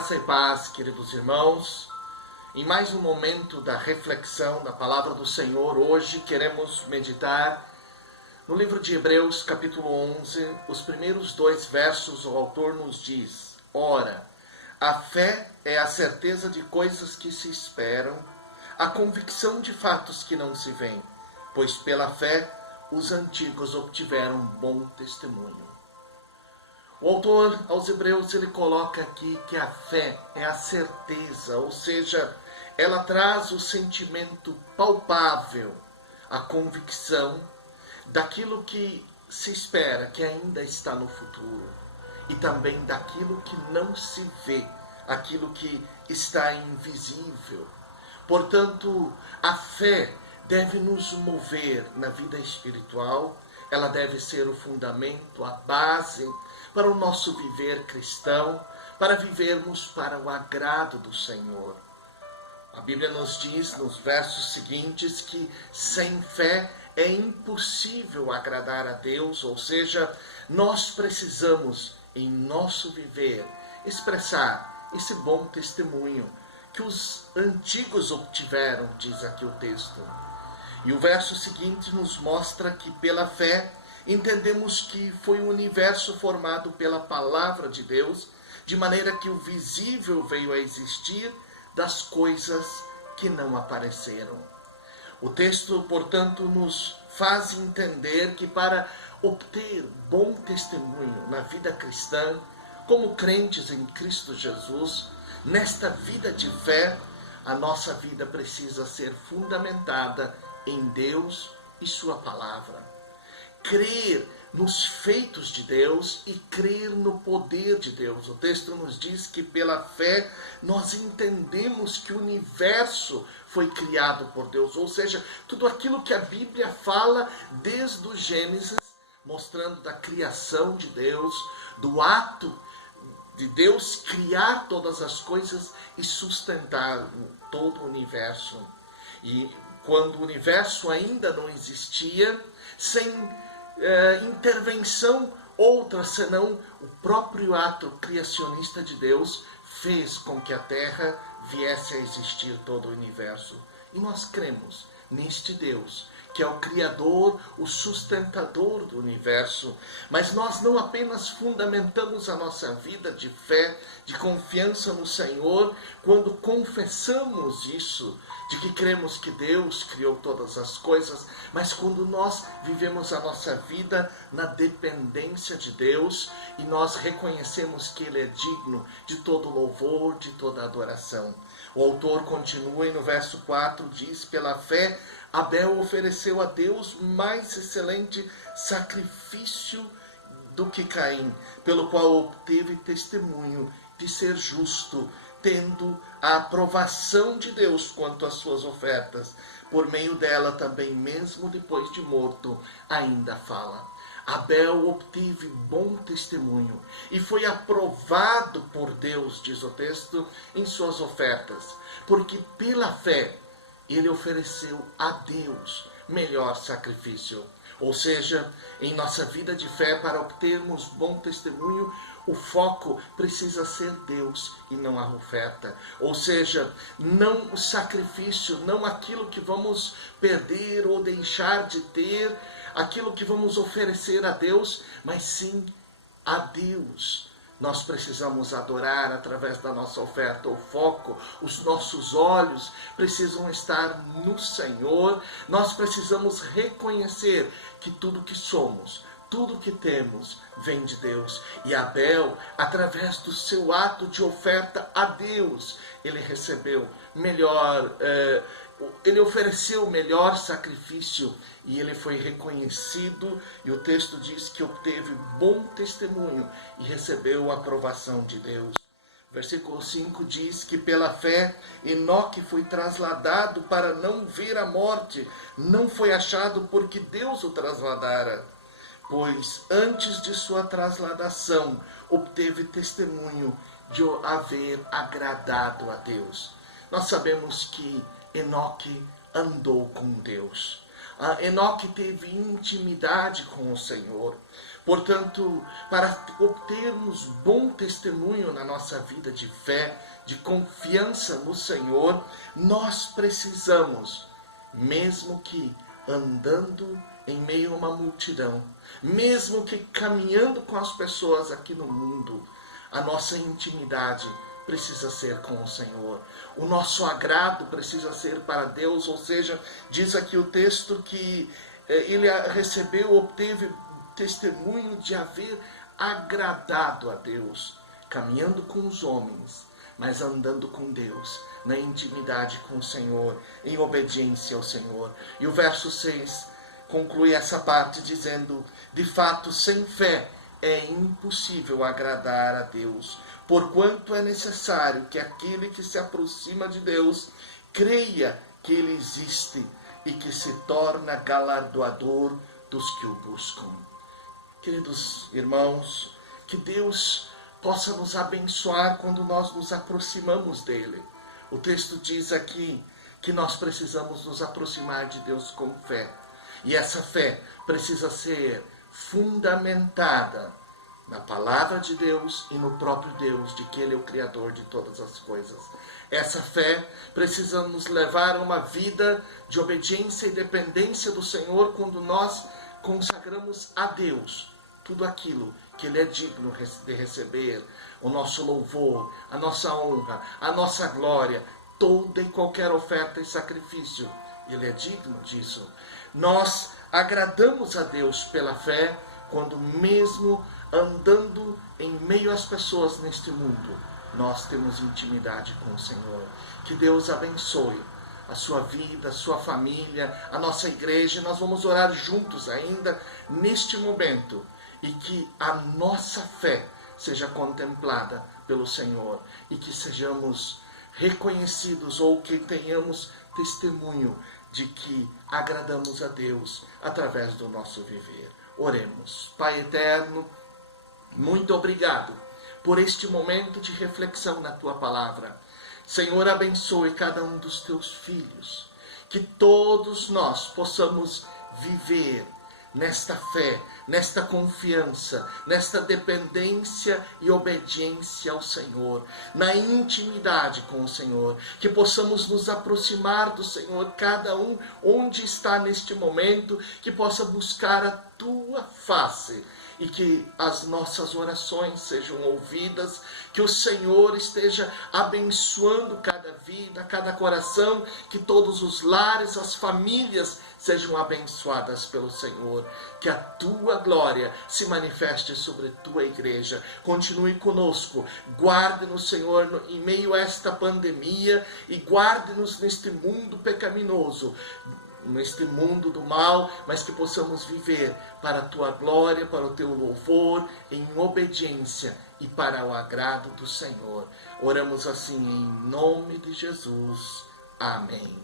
Graça e paz, queridos irmãos. Em mais um momento da reflexão da palavra do Senhor, hoje queremos meditar no livro de Hebreus, capítulo 11, os primeiros 2 versos. O autor nos diz: Ora, a fé é a certeza de coisas que se esperam, a convicção de fatos que não se veem, pois pela fé os antigos obtiveram bom testemunho. O autor aos Hebreus, ele coloca aqui que a fé é a certeza, ou seja, ela traz o sentimento palpável, a convicção daquilo que se espera, que ainda está no futuro, e também daquilo que não se vê, aquilo que está invisível. Portanto, a fé deve nos mover na vida espiritual, ela deve ser o fundamento, a base para o nosso viver cristão, para vivermos para o agrado do Senhor. A Bíblia nos diz nos versos seguintes que sem fé é impossível agradar a Deus, ou seja, nós precisamos em nosso viver expressar esse bom testemunho que os antigos obtiveram, diz aqui o texto. E o verso seguinte nos mostra que pela fé entendemos que foi o universo formado pela palavra de Deus, de maneira que o visível veio a existir das coisas que não apareceram. O texto, portanto, nos faz entender que para obter bom testemunho na vida cristã, como crentes em Cristo Jesus, nesta vida de fé, a nossa vida precisa ser fundamentada em Deus e sua palavra. Crer nos feitos de Deus e crer no poder de Deus. O texto nos diz que pela fé nós entendemos que o universo foi criado por Deus, ou seja, tudo aquilo que a Bíblia fala desde o Gênesis, mostrando da criação de Deus, do ato de Deus criar todas as coisas e sustentar todo o universo. E quando o universo ainda não existia, sem intervenção outra senão o próprio ato criacionista de Deus, fez com que a Terra viesse a existir todo o universo. E nós cremos neste Deus, que é o Criador, o sustentador do universo. Mas nós não apenas fundamentamos a nossa vida de fé, de confiança no Senhor, quando confessamos isso, de que cremos que Deus criou todas as coisas, mas quando nós vivemos a nossa vida na dependência de Deus e nós reconhecemos que Ele é digno de todo louvor, de toda adoração. O autor continua e no verso 4 diz: pela fé, Abel ofereceu a Deus mais excelente sacrifício do que Caim, pelo qual obteve testemunho de ser justo, tendo a aprovação de Deus quanto às suas ofertas. Por meio dela também, mesmo depois de morto, ainda fala. Abel obteve bom testemunho e foi aprovado por Deus, diz o texto, em suas ofertas, porque pela fé ele ofereceu a Deus melhor sacrifício. Ou seja, em nossa vida de fé, para obtermos bom testemunho, o foco precisa ser Deus e não a oferta. Ou seja, não o sacrifício, não aquilo que vamos perder ou deixar de ter, aquilo que vamos oferecer a Deus, mas sim a Deus. Nós precisamos adorar através da nossa oferta. O foco, os nossos olhos precisam estar no Senhor. Nós precisamos reconhecer que tudo que somos, tudo que temos, vem de Deus. E Abel, através do seu ato de oferta a Deus, ele recebeu melhor, ele ofereceu o melhor sacrifício e ele foi reconhecido, e o texto diz que obteve bom testemunho e recebeu a aprovação de Deus. Versículo 5 diz que pela fé Enoque foi trasladado para não ver a morte, não foi achado porque Deus o trasladara, pois antes de sua trasladação obteve testemunho de haver agradado a Deus. Nós sabemos que Enoque andou com Deus. Enoque teve intimidade com o Senhor. Portanto, para obtermos bom testemunho na nossa vida de fé, de confiança no Senhor, nós precisamos, mesmo que andando em meio a uma multidão, mesmo que caminhando com as pessoas aqui no mundo, a nossa intimidade precisa ser com o Senhor. O nosso agrado precisa ser para Deus, ou seja, diz aqui o texto que ele obteve testemunho de haver agradado a Deus, caminhando com os homens, mas andando com Deus, na intimidade com o Senhor, em obediência ao Senhor. E o verso 6 conclui essa parte dizendo: de fato, sem fé é impossível agradar a Deus, porquanto é necessário que aquele que se aproxima de Deus creia que Ele existe e que se torna galardoador dos que o buscam. Queridos irmãos, que Deus possa nos abençoar quando nós nos aproximamos dEle. O texto diz aqui que nós precisamos nos aproximar de Deus com fé. E essa fé precisa ser fundamentada na palavra de Deus e no próprio Deus, de que Ele é o Criador de todas as coisas. Essa fé precisa nos levar a uma vida de obediência e dependência do Senhor quando nós consagramos a Deus tudo aquilo que Ele é digno de receber, o nosso louvor, a nossa honra, a nossa glória, toda e qualquer oferta e sacrifício. Ele é digno disso. Nós agradamos a Deus pela fé quando, mesmo andando em meio às pessoas neste mundo, nós temos intimidade com o Senhor. Que Deus abençoe a sua vida, a sua família, a nossa igreja. Nós vamos orar juntos ainda neste momento, e que a nossa fé seja contemplada pelo Senhor, e que sejamos reconhecidos, ou que tenhamos testemunho de que agradamos a Deus através do nosso viver. Oremos. Pai eterno, muito obrigado por este momento de reflexão na Tua Palavra. Senhor, abençoe cada um dos Teus filhos, que todos nós possamos viver nesta fé, nesta confiança, nesta dependência e obediência ao Senhor, na intimidade com o Senhor, que possamos nos aproximar do Senhor, cada um onde está neste momento, que possa buscar a Tua face, e que as nossas orações sejam ouvidas, que o Senhor esteja abençoando cada vida, cada coração, que todos os lares, as famílias sejam abençoadas pelo Senhor, que a Tua glória se manifeste sobre a Tua igreja. Continue conosco, guarde-nos, Senhor, em meio a esta pandemia, e guarde-nos neste mundo pecaminoso, neste mundo do mal, mas que possamos viver para a Tua glória, para o Teu louvor, em obediência e para o agrado do Senhor. Oramos assim em nome de Jesus. Amém.